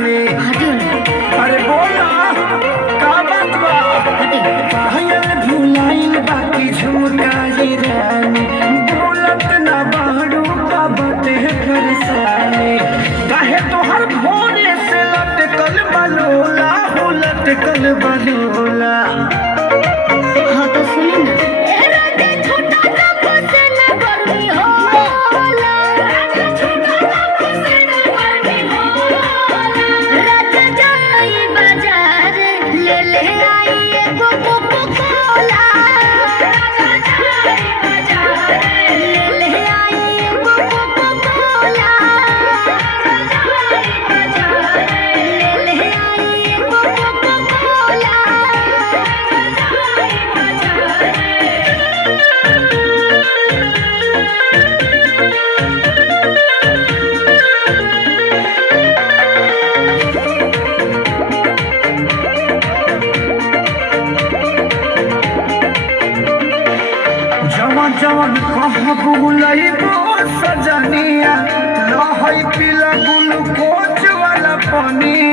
जाने। अरे बोला का बात बा? पायल भुलाइल बाकी झुमकाई रानी, बोलत ना बाड़ू का बाते परेशानी। काहे तोहर भोरे से लटकल बलोला हो, लटकल बलोला। हाँ तो सुनी ना, जवन जवन कहाँ बुलइबो सजनिया, लहई पीला ग्लूकोज वाला पानी।